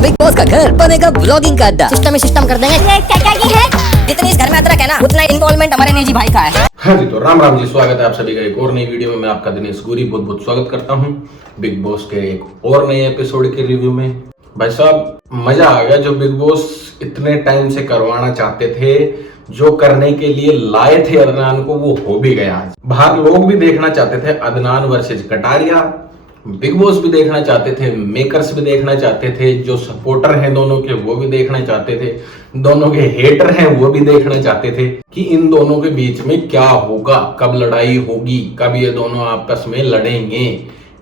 Big boss का घर बनेगा ब्लॉगिंग का अड्डा। सिस्टम कर देंगे। क्या है? जितनी इस घर में अदरक है ना, उतना इन्वॉल्वमेंट हमारे नेजी भाई का है। हाँ जी, तो राम राम जी, स्वागत है आप सभी का एक और नई वीडियो में। मैं आपका दिनेश गुरी बहुत बहुत स्वागत करता हूँ बिग बॉस के एक और नए एपिसोड के रिव्यू में। भाई साहब, मजा आ गया। जो बिग बॉस इतने टाइम से करवाना चाहते थे, जो करने के लिए लाए थे अदनान को, वो हो भी गया। आज बाहर लोग भी देखना चाहते थे Adnan versus Kataria, big boss भी देखना चाहते थे, मेकर्स भी देखना चाहते थे, जो सपोर्टर हैं दोनों के वो भी देखना चाहते थे, दोनों के हेटर हैं वो भी देखना चाहते थे कि इन दोनों के बीच में क्या होगा, कब लड़ाई होगी, कब ये दोनों आपस में लड़ेंगे।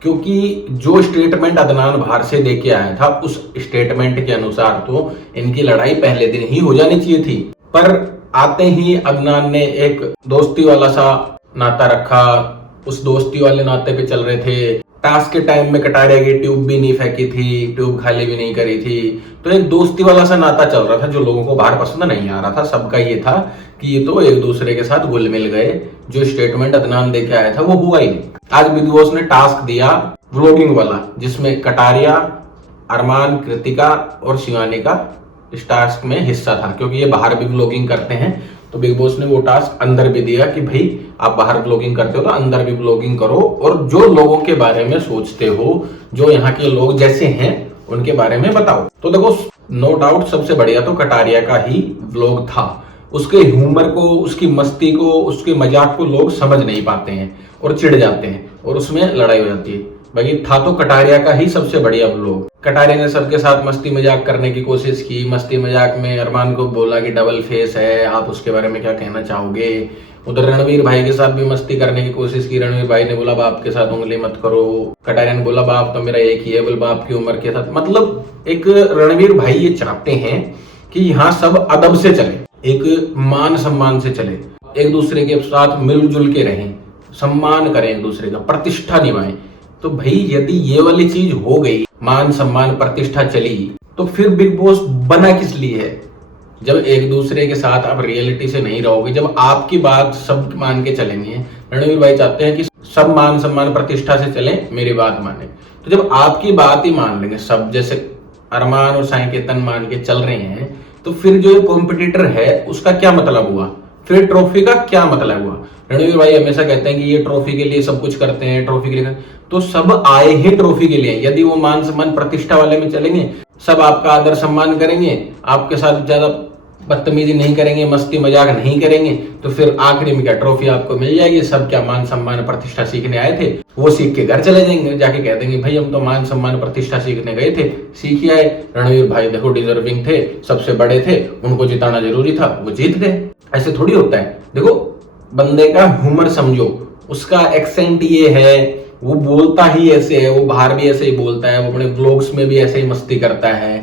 क्योंकि जो स्टेटमेंट अदनान बाहर से देके आया था, उस स्टेटमेंट के अनुसार तो इनकी लड़ाई पहले दिन ही हो जानी चाहिए थी। पर आते ही अदनान ने एक दोस्ती वाला सा नाता रखा, उस दोस्ती वाले नाते पे चल रहे थे। टास्क के टाइम में कटारिया की ट्यूब भी नहीं फेंकी थी, ट्यूब खाली भी नहीं करी थी, तो एक दोस्ती वाला सा नाता चल रहा था जो लोगों को बाहर पसंद नहीं आ रहा था। सबका ये था कि ये तो एक दूसरे के साथ घुल मिल गए। जो स्टेटमेंट अदनान देके आया था वो हुआ ही नहीं। आज बिग बॉस ने टास्क दिया व्लॉगिंग वाला, जिसमें कटारिया, अरमान, कृतिका और शिवानी का इस टास्क में हिस्सा था। क्योंकि ये बाहर भी व्लॉगिंग करते हैं, तो बिग बॉस ने वो टास्क अंदर भी दिया कि भाई आप बाहर व्लॉगिंग करते हो तो अंदर भी व्लॉगिंग करो, और जो लोगों के बारे में सोचते हो, जो यहाँ के लोग जैसे हैं, उनके बारे में बताओ। तो देखो, नो डाउट सबसे बढ़िया तो कटारिया का ही व्लॉग था। उसके ह्यूमर को, उसकी मस्ती को, उसके मजाक को लोग समझ नहीं पाते हैं और चिढ़ जाते हैं और उसमें लड़ाई हो जाती है। बाकी था तो कटारिया का ही सबसे बढ़िया व्लॉग। कटारिया ने सबके साथ मस्ती मजाक करने की कोशिश की। मस्ती मजाक में अरमान को बोला कि डबल फेस है, आप उसके बारे में क्या कहना चाहोगे। उधर रणवीर भाई के साथ भी मस्ती करने की कोशिश की। रणवीर भाई ने बोला बाप के साथ उंगली मत करो। कटारिया ने बोला बाप तो मेरा एक ही है, बोल बाप की उम्र के साथ। मतलब एक रणवीर भाई ये चाहते हैं कि यहाँ सब अदब से चले, एक मान सम्मान से चले, एक दूसरे के साथ मिलजुल के रहें, सम्मान करें, एक दूसरे का प्रतिष्ठा निभाएं। तो भाई यदि ये वाली चीज हो गई, मान सम्मान प्रतिष्ठा चली, तो फिर बिग बॉस बना किस लिए है। जब एक दूसरे के साथ आप रियलिटी से नहीं रहोगे, जब आपकी बात सब मान के चलेंगे। रणवीर भाई चाहते हैं कि सब मान सम्मान प्रतिष्ठा से चले, मेरी बात माने। तो जब आपकी बात ही मान लेंगे सब, जैसे अरमान और साई केतन मान के चल रहे हैं, तो फिर जो कॉम्पिटिटर है उसका क्या मतलब हुआ, फिर ट्रॉफी का क्या मतलब हुआ। रणवीर भाई हमेशा कहते हैं कि ये ट्रॉफी के लिए सब कुछ करते हैं, ट्रॉफी के लिए, तो सब आए ही ट्रॉफी के लिए। यदि वो मान सम्मान प्रतिष्ठा वाले में चलेंगे, सब आपका आदर सम्मान करेंगे, आपके साथ ज्यादा बदतमीजी नहीं करेंगे, मस्ती मजाक नहीं करेंगे, तो फिर आखिरी में क्या ट्रॉफी आपको मिल जाएगी। सब क्या मान सम्मान प्रतिष्ठा सीखने आए थे, वो सीख के घर चले जाएंगे, जाके कह देंगे भाई हम तो मान सम्मान प्रतिष्ठा सीखने गए थे, सीख ही आए। रणवीर भाई देखो डिजर्विंग थे, सबसे बड़े थे, उनको जिताना जरूरी था, वो जीत गए। ऐसे थोड़ी होता है। देखो, बंदे का ह्यूमर समझो, उसका एक्सेंट ये है, वो बोलता ही ऐसे है, वो बाहर भी ऐसे ही बोलता है, वो अपने व्लॉग्स में भी ऐसे ही मस्ती करता है।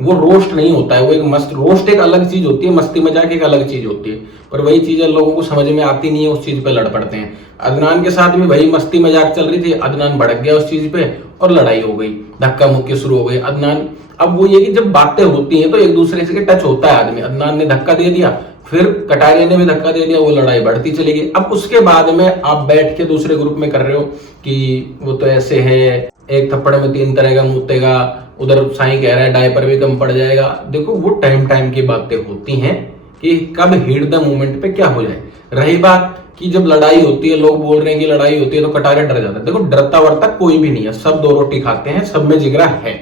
वो रोस्ट नहीं होता है, वो एक मस्त रोस्ट एक अलग चीज होती है, मस्ती मजाक एक अलग चीज होती है। पर वही चीज लोगों को समझ में आती नहीं है, उस चीज पे लड़ पड़ते हैं। अदनान के साथ भी वही मस्ती मजाक चल रही थी, अदनान भड़क गया उस चीज पे और लड़ाई हो गई, धक्का मुक्की शुरू हो गई। अदनान, अब वो ये कि जब बातें होती हैं तो एक दूसरे से टच होता है आदमी। अदनान ने धक्का दे दिया, फिर कटारिया ने भी धक्का दे दिया, वो लड़ाई बढ़ती चली गई। अब उसके बाद में आप बैठ के दूसरे ग्रुप में कर रहे हो कि वो तो ऐसे है, एक थप्पड़ में 3 तरह का मुतेगा, उधर साईं कह रहा है डायपर भी कम पड़ जाएगा। देखो, वो टाइम की बातें होती हैं कि कब हीट द मोमेंट पे क्या हो जाए। रही बात कि जब लड़ाई होती है, लोग बोल रहे हैं कि लड़ाई होती है तो कटारिया डर जाता है। देखो, डरता वरता कोई भी नहीं है, सब 2 रोटी खाते हैं, सब में जिगरा है,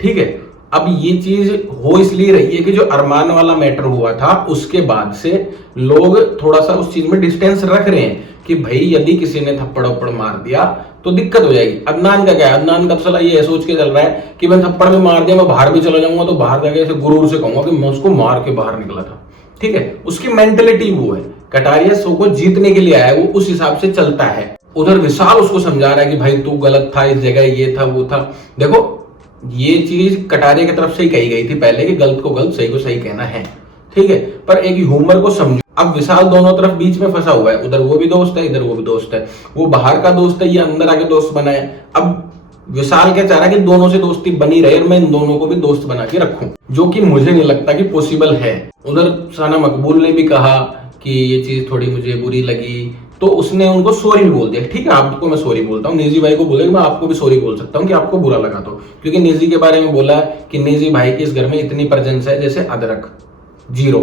ठीक है। अब ये चीज हो इसलिए रही है कि जो अरमान वाला मैटर हुआ था, उसके बाद से लोग थोड़ा सा उस चीज में डिस्टेंस रख रहे हैं कि भाई यदि किसी ने थप्पड़ वप्पड़ मार दिया तो दिक्कत हो जाएगी। अदनान का क्या है, अदनान का साला ये सोच के चल रहा है कि मैं थप्पड़ में मार दिया, मैं बाहर भी चला जाऊंगा तो बाहर जाके ऐसे गुरूर से कहूंगा कि मैं उसको मार के बाहर निकला था, ठीक है। उसकी मेंटेलिटी वो है। कटारिया शो को जीतने के लिए आया, वो उस हिसाब से चलता है। उधर विशाल उसको समझा रहा है कि भाई तू गलत था, इस जगह ये था वो था। देखो, ये चीज कटारिया की तरफ से ही कही गई थी पहले कि गलत को गलत, सही को सही कहना है, ठीक है। पर एक ह्यूमर को समझो। अब विशाल दोनों तरफ बीच में फंसा हुआ है, उधर वो भी दोस्त है, इधर वो भी दोस्त है। वो बाहर का दोस्त है, ये अंदर आके दोस्त बना है। अब विशाल क्या चाह रहा है कि दोनों से दोस्ती बनी रहे और मैं इन दोनों को भी दोस्त बना के रखूं, जो कि मुझे नहीं लगता कि पॉसिबल है। उधर साना मकबूल ने भी कहा कि ये चीज थोड़ी मुझे बुरी लगी तो उसने उनको सॉरी भी बोल दिया। ठीक है, आपको मैं सॉरी बोलता हूँ, निजी भाई को बोले मैं आपको भी सॉरी बोल सकता हूँ कि आपको बुरा लगा तो, क्योंकि निजी के बारे में बोला कि निजी भाई की इस घर में इतनी प्रेजेंस है जैसे अदरक, जीरो,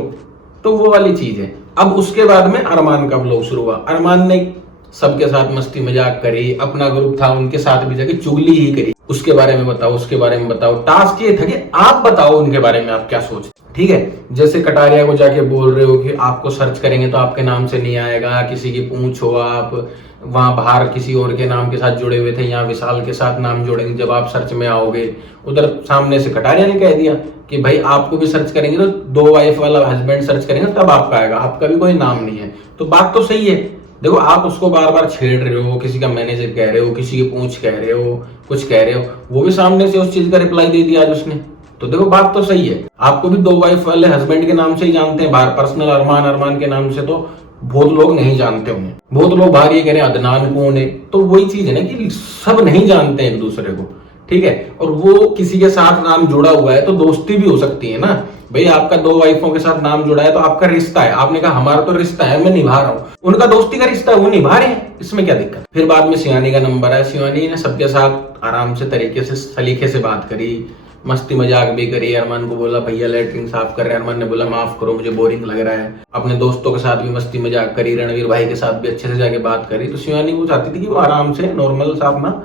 तो वो वाली चीज है। अब उसके बाद में अरमान का व्लॉग शुरू हुआ। अरमान ने सबके साथ मस्ती मजाक करी, अपना ग्रुप था उनके साथ भी जाके चुगली ही करी, उसके बारे में बताओ, उसके बारे में बताओ। टास्क ये था कि आप बताओ उनके बारे में आप क्या सोचते। ठीक है, जैसे कटारिया को जाके बोल रहे हो कि आपको सर्च करेंगे तो आपके नाम से नहीं आएगा, किसी की पूंछ हो, आप वहां बाहर किसी और के नाम के साथ जुड़े हुए थे, यहाँ विशाल के साथ नाम जोड़ेंगे जब आप सर्च में आओगे। उधर सामने से कटारिया ने कह दिया कि भाई आपको भी सर्च करेंगे तो 2 वाइफ वाला हस्बैंड सर्च करेंगे तब आपका आएगा, आपका भी कोई नाम नहीं है। तो बात तो सही है। देखो, आप उसको बार बार छेड़ रहे हो, किसी का मैनेजर कह रहे हो, किसी की पूंछ कह रहे हो, कुछ कह रहे हो, वो भी सामने से उस चीज का रिप्लाई दे दिया आज उसने। तो देखो, बात तो सही है। आपको भी 2 वाइफ वाले हस्बैंड के नाम से ही जानते हैं बाहर, पर्सनल अरमान के नाम से तो बहुत लोग नहीं जानते होंगे। बहुत लोग बाहर ये कह रहे हैं अदनान कौन है, तो वही चीज है ना कि सब नहीं जानते हैं एक दूसरे को। ठीक है, और वो किसी के साथ नाम जुड़ा हुआ है तो दोस्ती भी हो सकती है ना भाई। आपका 2 वाइफों के साथ नाम जुड़ा है तो आपका रिश्ता है, आपने कहा हमारा तो रिश्ता है, मैं निभा रहा हूँ, उनका दोस्ती का रिश्ता है, वो निभा रहे हैं, इसमें क्या दिक्कत। फिर बाद में शिवानी का नंबर है, शिवानी ने सबके साथ आराम से तरीके से सलीके से बात करी, मस्ती मजाक भी करी। अरमान को बोला भैया लेटरिन साफ कर रहे हैं, अरमान ने बोला माफ करो मुझे बोरिंग लग रहा है। अपने दोस्तों के साथ भी मस्ती मजाक करी, रणवीर भाई के साथ भी अच्छे से जाके बात करी। तो शिवानी वो चाहती थी कि वो आराम से नॉर्मल सा अपना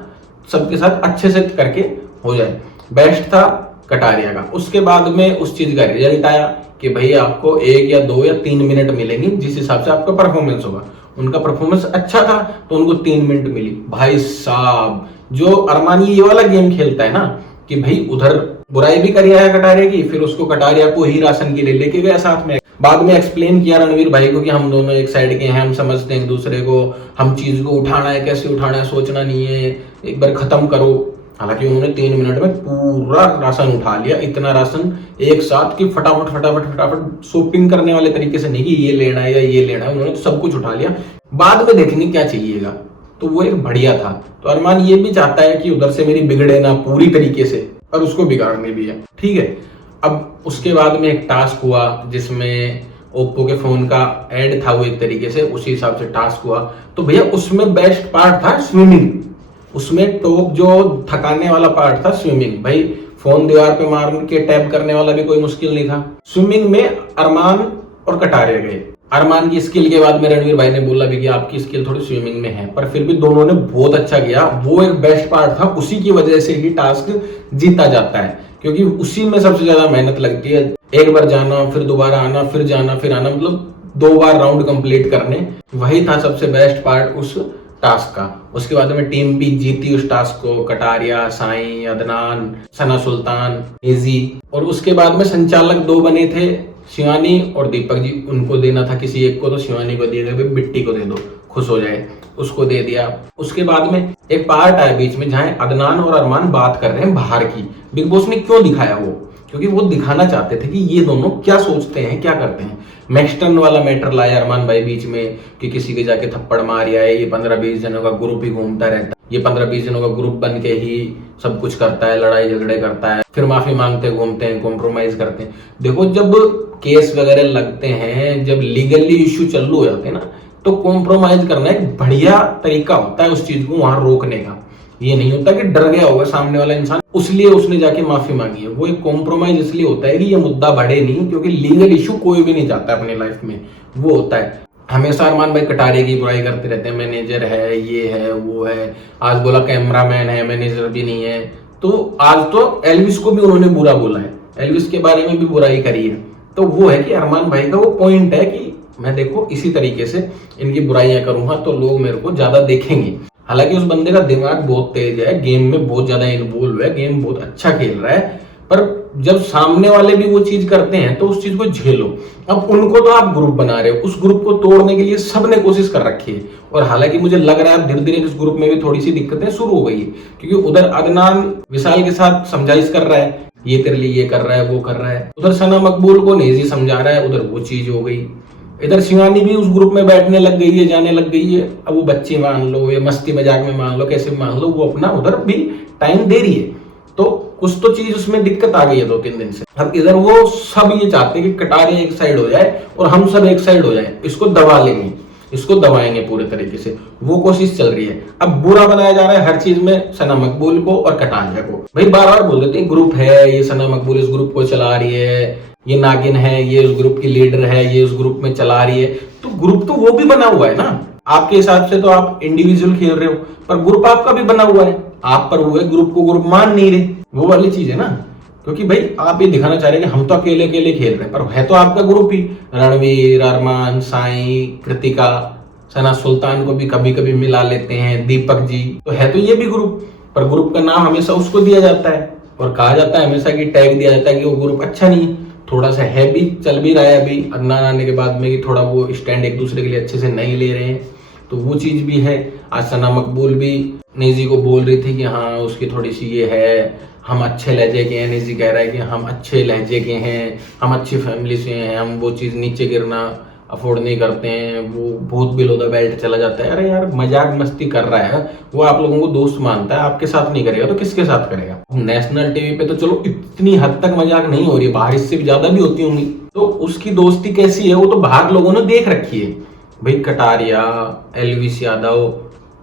सबके साथ अच्छे से करके हो जाए। बेस्ट था कटारिया का। उसके बाद में उस चीज का रिजल्ट आया कि भाई आपको 1 या 2 या 3 मिनट मिलेंगे जिस हिसाब से आपका परफॉर्मेंस होगा। उनका परफॉर्मेंस अच्छा था तो उनको 3 मिनट मिली। भाई साहब, जो अरमान ये वाला गेम खेलता है ना कि भाई उधर बुराई भी करी है कटारिया की, फिर उसको कटारिया को ही राशन के लिए लेके गया साथ में। बाद में एक्सप्लेन किया रणवीर भाई को कि हम दोनों एक साइड के हैं, हम समझते हैं एक दूसरे को, हम चीज को उठाना है, कैसे उठाना है सोचना नहीं है, एक बार खत्म करो। हालांकि उन्होंने 3 मिनट में पूरा राशन उठा लिया, इतना राशन एक साथ कि फटाफट शॉपिंग करने वाले तरीके से नहीं कि ये लेना है या ये लेना है, उन्होंने सब कुछ उठा लिया। बाद में देखेंगे क्या चाहिएगा, तो वो एक बढ़िया था। तो अरमान ये भी चाहता है कि उधर से मेरी बिगड़े ना पूरी तरीके से, और उसको बिगाड़ने भी है। ठीक है, अब उसके बाद में एक टास्क हुआ जिसमें ओप्पो के फोन का ऐड था, वो एक तरीके से उसी हिसाब से टास्क हुआ। तो भैया उसमें बेस्ट पार्ट था स्विमिंग। उसमें टॉप जो थकाने वाला पार्ट था स्विमिंग। भाई फोन दीवार पे मार के टैप करने वाला भी कोई मुश्किल नहीं था। स्विमिंग में अरमान और कटारिया गए। अरमान की स्किल के बाद में रणवीर भाई ने बोला भी कि आपकी स्किल थोड़ी स्विमिंग में है, पर फिर भी दोनों ने बहुत अच्छा किया। वो एक बेस्ट पार्ट था, उसी की वजह से ही टास्क जीता जाता है, क्योंकि उसी में सबसे ज्यादा मेहनत लगती है। एक बार जाना, फिर दोबारा आना, फिर जाना, फिर आना, मतलब 2 बार राउंड कंप्लीट करने, वही था सबसे बेस्ट पार्ट उस टास्क का। उसके बाद में टीम भी जीती उस टास्क को, कटारिया, साईं, अदनान, सना सुल्तान, इजी। और उसके बाद में संचालक 2 बने थे, शिवानी और दीपक जी। उनको देना था किसी एक को, तो शिवानी को दिया गया, बिट्टी को दे दो खुश हो जाए, उसको दे दिया। उसके बाद में एक पार्ट आया बीच में जहां अदनान और अरमान बात कर रहे हैं बाहर की। बिग बॉस ने क्यों दिखाया वो? क्योंकि वो दिखाना चाहते थे कि ये दोनों क्या सोचते हैं, क्या करते हैं। मैक्सटन वाला मैटर लाया अरमान भाई बीच में कि किसी के जाके थप्पड़ मार आए, ये 15-20 जनों का ग्रुप ही घूमता रहता है, ये 15-20 जनों का ग्रुप बन के ही सब कुछ करता है, लड़ाई झगड़े करता है, फिर माफी मांगते घूमते हैं, कॉम्प्रोमाइज करते हैं। देखो, जब केस वगैरह लगते हैं, जब लीगली इश्यू चालू हो जाते हैं ना, तो कॉम्प्रोमाइज करना एक बढ़िया तरीका होता है उस चीज को वहां रोकने का। ये नहीं होता कि डर गया होगा सामने वाला इंसान उसलिए उसने जाके माफी मांगी है। वो एक कॉम्प्रोमाइज इसलिए होता है कि ये मुद्दा बढ़े नहीं, क्योंकि लीगल इशू कोई भी नहीं चाहता अपनी लाइफ में। वो होता है हमेशा अरमान भाई कटारिया की बुराई करते रहते हैं, मैनेजर है, ये है, वो है, आज बोला कैमरामैन है, मैनेजर भी नहीं है। तो आज तो एल्विस को भी उन्होंने बुरा बोला है, एल्विस के बारे में भी बुराई करी है। तो वो है कि अरमान भाई का वो पॉइंट है कि मैं देखो इसी तरीके से इनकी बुराइयां करूंगा तो लोग मेरे को ज्यादा देखेंगे। हालांकि उस बंदे का दिमाग बहुत तेज है, गेम में बहुत ज्यादा इन्वॉल्व है, गेम बहुत अच्छा खेल रहा है, पर जब सामने वाले भी वो चीज करते हैं तो उस चीज को झेलो। अब उनको तो आप ग्रुप बना रहे हो, उस ग्रुप को तोड़ने के लिए सबने कोशिश कर रखी है। और हालांकि मुझे लग रहा है धीरे धीरे इस ग्रुप में भी थोड़ी सी दिक्कतें शुरू हो गई है, क्योंकि उधर अदनान विशाल के साथ समझाइश कर रहा है, ये तेरे लिए ये कर रहा है, वो कर रहा है। उधर सना मकबूल को नेजी समझा रहा है, उधर वो चीज हो गई। इधर शिवानी भी उस ग्रुप में बैठने लग गई है, जाने लग गई है। अब वो बच्ची मान लो या मस्ती मजाक में मान लो, कैसे मान लो, वो अपना उधर भी टाइम दे रही है। तो कुछ तो चीज उसमें दिक्कत आ गई है 2-3 दिन से। अब इधर वो सब ये चाहते हैं कि कटारिया एक साइड हो जाए और हम सब एक साइड हो जाए, इसको दबा लेंगे। इसको दबाएंगे पूरे तरीके से, वो कोशिश चल रही है। अब बुरा बनाया जा रहा है हर चीज में सना मकबूल को और कटारिया को। भाई बार बार बोल देते हैं ग्रुप है, ये सना मकबूल इस ग्रुप को चला रही है, ये नागिन है, ये उस ग्रुप की लीडर है, ये उस ग्रुप में चला रही है। तो ग्रुप तो वो भी बना हुआ है ना, आपके हिसाब से तो आप इंडिविजुअल खेल रहे हो, पर ग्रुप आपका भी बना हुआ है, आप पर वो है ग्रुप को ग्रुप मान नहीं रहे, वो वाली चीज है ना। क्योंकि भाई आप ये दिखाना चाह रहे हैं कि हम तो अकेले अकेले खेल रहे हैं, पर है तो आपका ग्रुप ही। रणवीर, अरमान, साई, कृतिका, सना सुल्तान को भी कभी कभी मिला लेते हैं, दीपक जी, तो है तो ये भी ग्रुप। पर ग्रुप का नाम हमेशा उसको दिया जाता है और कहा जाता है हमेशा कि टैग दिया जाता है कि वो ग्रुप अच्छा नहीं है, थोड़ा सा है भी, चल भी रहा है अभी अदनान आने के बाद में कि थोड़ा वो स्टैंड एक दूसरे के लिए अच्छे से नहीं ले रहे हैं, तो वो चीज भी है। आज सना मकबूल भी निजी को बोल रही थी कि हाँ उसकी थोड़ी सी ये है, हम अच्छे लहजे के हैं। निजी कह रहा है कि हम अच्छे लहजे के हैं, हम अच्छी फैमिली से हैं, हम वो चीज नीचे गिरना अफोर्ड नहीं करते हैं, वो बहुत बिलो द बेल्ट चला जाता है। अरे यार मजाक मस्ती कर रहा है, वो आप लोगों को दोस्त मानता है, आपके साथ नहीं करेगा तो किसके साथ करेगा। नेशनल टीवी पे तो चलो इतनी हद तक मजाक नहीं हो रही है, बाहर इससे भी ज्यादा भी होती होंगी। तो उसकी दोस्ती कैसी है वो तो बाहर लोगों ने देख रखी है। भाई कटारिया, एलविस यादव,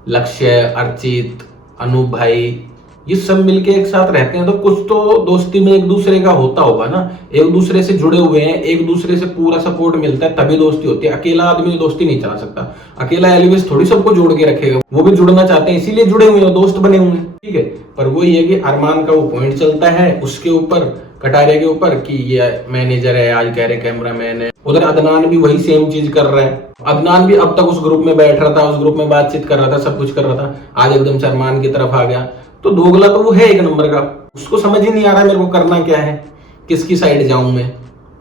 लक्ष्य, अर्चित, अनूप भाई, ये सब मिलके एक साथ रहते हैं तो कुछ तो दोस्ती में एक दूसरे का होता होगा ना, एक दूसरे से जुड़े हुए हैं, एक दूसरे से पूरा सपोर्ट मिलता है तभी दोस्ती होती है। अकेला आदमी दोस्ती नहीं चला सकता, अकेला एलविस थोड़ी सबको जोड़ के रखेगा, वो भी जुड़ना चाहते हैं इसीलिए जुड़े हुए हैं, दोस्त बने हुए हैं, ठीक है। पर वो ये कि अरमान का वो पॉइंट चलता है उसके ऊपर, कटारिया के ऊपर, कि ये मैनेजर है, आज कह रहे कैमरामैन है। उधर अदनान भी वही सेम चीज कर रहा है, अदनान भी अब तक उस ग्रुप में बैठ रहा था, उस ग्रुप में बातचीत कर रहा था, सब कुछ कर रहा था, आज एकदम से अरमान की तरफ आ गया। तो दोगला तो वो है एक नंबर का, उसको समझ ही नहीं आ रहा मेरे को करना क्या है, किसकी साइड जाऊं मैं,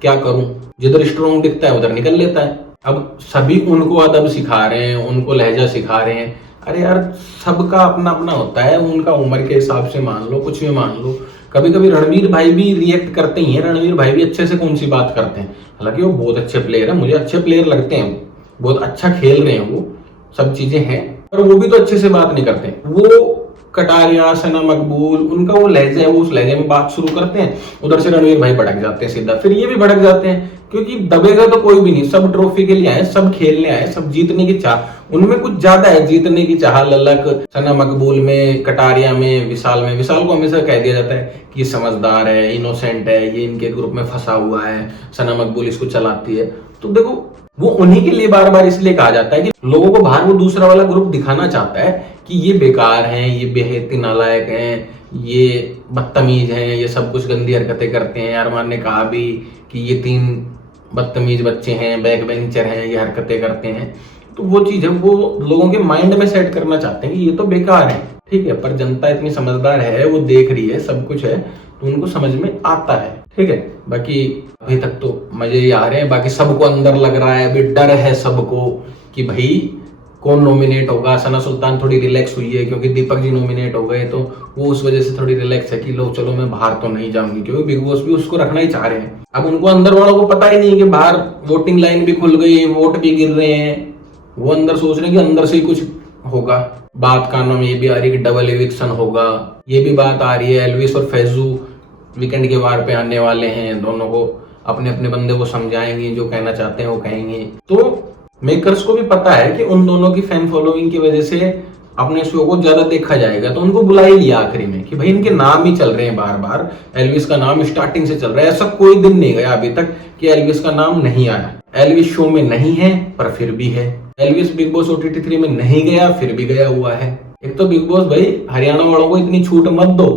क्या करूं। जिधर स्ट्रॉन्ग दिखता है उधर निकल लेता है। अब सभी उनको अदब सिखा रहे हैं, उनको लहजा सिखा रहे हैं। अरे यार सबका अपना अपना होता है, उनका उम्र के हिसाब से मान लो, कुछ भी मान लो। कभी कभी रणवीर भाई भी रिएक्ट करते ही हैं, रणवीर भाई भी अच्छे से कौन सी बात करते हैं, हालांकि वो बहुत अच्छे प्लेयर है, मुझे अच्छे प्लेयर लगते हैं, बहुत अच्छा खेल रहे हैं, वो सब चीजें हैं, पर वो भी तो अच्छे से बात नहीं करते। वो कटारिया, सना मकबूल, उनका वो लहजा है, वो उस लहजे में बात शुरू करते हैं, उधर से रणवीर भाई भड़क जाते हैं सीधा, फिर ये भी भड़क जाते हैं, क्योंकि दबेगा तो कोई भी नहीं, सब ट्रॉफी के लिए आए, सब खेलने आए, सब जीतने की चाह उनमें कुछ ज्यादा है, जीतने की चाह ललक सना मकबूल में, कटारिया में, विशाल में। विशाल को हमेशा कह दिया जाता है कि ये समझदार है, इनोसेंट है, ये इनके ग्रुप में फंसा हुआ है, सना मकबूल इसको चलाती है। तो देखो वो उन्हीं के लिए बार बार इसलिए कहा जाता है कि लोगों को बाहर वो दूसरा वाला ग्रुप दिखाना चाहता है कि ये बेकार हैं, ये बेहती नालायक हैं, ये बदतमीज हैं, ये सब कुछ गंदी हरकतें करते हैं। अरमान ने कहा भी कि ये 3 बदतमीज बच्चे हैं, बैक बेंचर हैं, ये हरकतें करते हैं। तो वो चीज है, वो लोगों के माइंड में सेट करना चाहते हैं कि ये तो बेकार है, ठीक है। पर जनता इतनी समझदार है, वो देख रही है, सब कुछ है, तो उनको समझ में आता है, ठीक है। बाकी अभी तक तो मजे ही आ रहे हैं, बाकी सबको अंदर लग रहा है, अभी डर है सबको कि भाई कौन नॉमिनेट होगा। सना सुल्तान थोड़ी रिलैक्स हुई है क्योंकि दीपक जी नॉमिनेट हो गए, तो वो उस वजह से थोड़ी रिलैक्स है कि लो चलो मैं बाहर तो नहीं जाऊंगी, क्योंकि बिग बॉस भी उसको रखना ही चाह रहे हैं। अब उनको अंदर वालों को पता ही नहीं है कि बाहर वोटिंग लाइन भी खुल गई, वोट भी गिर रहे हैं, वो अंदर सोच रहे हैं कि अंदर से ही कुछ होगा। बात कानों में ये भी आ रही है कि डबल एविक्शन होगा, ये भी बात आ रही है। एलविस और फैजू वीकेंड के वार पे आने वाले हैं, दोनों को अपने अपने बंदे को समझाएंगे, जो कहना चाहते हैं वो कहेंगे। तो मेकर्स को भी पता है कि उन दोनों की फैन फॉलोइंग की वजह से अपने शो को ज्यादा देखा जाएगा, तो उनको बुला ही लिया आखिरी में कि भाई इनके नाम ही चल रहे हैं बार बार, एलविस का नाम स्टार्टिंग से चल रहा है, ऐसा कोई दिन नहीं गया अभी तक कि एलविस का नाम नहीं आया। एलविस शो में नहीं है पर फिर भी है, एलविस बिग बॉस OTT 3 में नहीं गया फिर भी गया हुआ है। एक तो बिग बॉस भाई हरियाणा वालों को इतनी छूट मत दो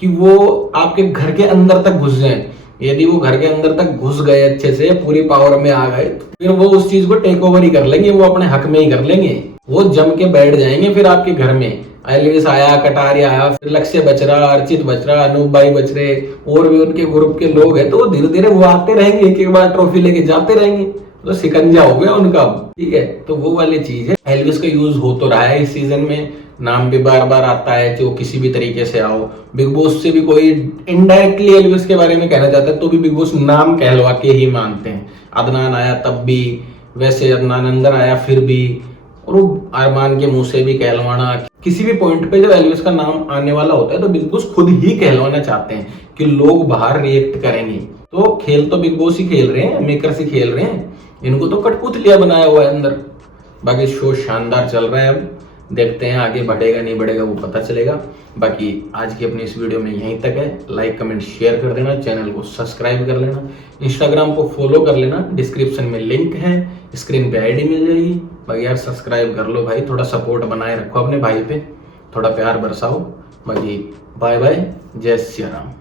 कि वो आपके घर के अंदर तक घुस जाएं। यदि वो घर के अंदर तक घुस गए, अच्छे से पूरी पावर में आ गए, फिर वो उस चीज को टेक ओवर ही कर लेंगे, वो अपने हक में ही कर लेंगे, वो जम के बैठ जाएंगे फिर आपके घर में। एलविस आया, कटारिया आया, फिर लक्ष्य बच रहा, अर्चित बच रहा, अनूप भाई बच रहे, और भी उनके ग्रुप के लोग हैं, तो धीरे धीरे वो आते रहेंगे, एक एक बार ट्रॉफी लेके जाते रहेंगे, तो सिकंजा हो गया उनका, ठीक है। तो वो वाली चीज है। एलविस का यूज हो तो रहा है इस सीजन में, नाम भी बार बार आता है, जो किसी भी तरीके से आओ। बिग बॉस से भी कोई इनडायरेक्टली एलविस के बारे में कहना चाहता है तो भी बिग बॉस नाम कहलवा के ही मानते हैं। अदनान आया तब भी, वैसे अदनान अंदर आया फिर भी, और वो अरमान के मुंह से भी कहलवाना। किसी भी पॉइंट पे जब एलविस का नाम आने वाला होता है तो बिग बॉस खुद ही कहलवाना चाहते हैं कि लोग बाहर रिएक्ट करेंगे। तो खेल तो बिग बॉस ही खेल रहे हैं, मेकर्स ही खेल रहे हैं, इनको तो कठपुतलियां बनाया हुआ है अंदर, बाकी शो शानदार चल रहा है, अब देखते हैं आगे बढ़ेगा नहीं बढ़ेगा वो पता चलेगा। बाकी आज की अपनी इस वीडियो में यहीं तक है। लाइक कमेंट शेयर कर देना, चैनल को सब्सक्राइब कर लेना, इंस्टाग्राम को फॉलो कर लेना, डिस्क्रिप्शन में लिंक है, स्क्रीन पे आईडी मिल जाएगी। बाकी यार सब्सक्राइब कर लो भाई, थोड़ा सपोर्ट बनाए रखो अपने भाई पे, थोड़ा प्यार बरसाओ। बाकी बाय बाय, जय श्री राम।